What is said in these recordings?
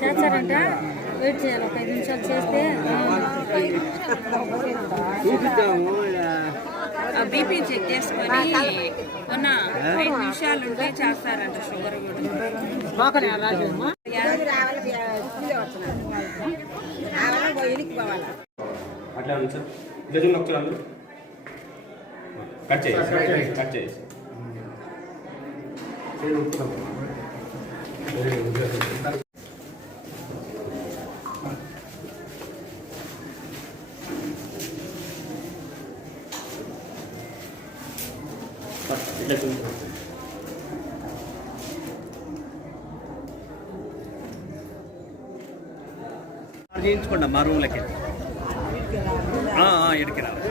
చేస్తారంట వెయిట్ చేయాలి ఒక 5 నిమిషాలు చేస్తే బీపీ చెక్ చేసుకొని ఉన్న 5 నిమిషాలు ఉంటే చేస్తారంట షుగర్ అట్లా ఉంది సార్ గజం ఒకసారి కట్ చేసి కట్ చేసి చేయించుకోండి మా రూమ్లకి ఎడికి రావాలి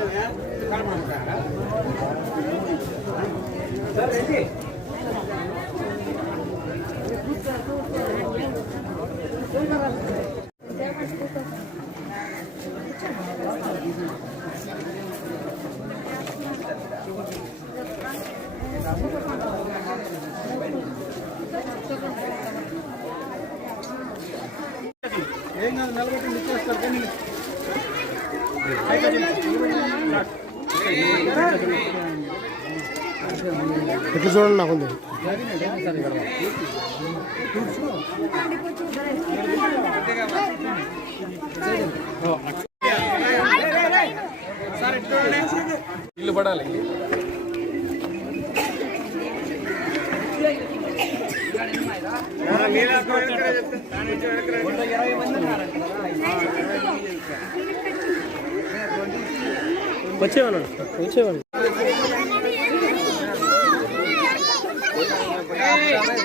ఏం కాదు నిలబెట్టి నిచ్చేస్తారు కానీ ఎట్లా చూడండి నాకుంది ఇల్లు పడాలి వచ్చేవాళ్ళు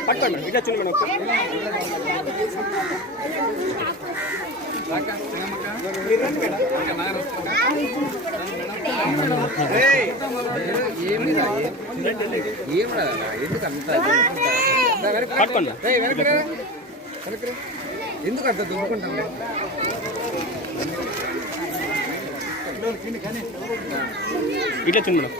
పట్టుకోండి ఇట్లా చూడండి మేడం పట్టుకోండి ఎందుకు అంత దుమ్ముకుంటాం ఇట్లా చూడండి మేడం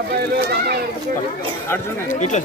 అబ్బాయిలు ఇట్లా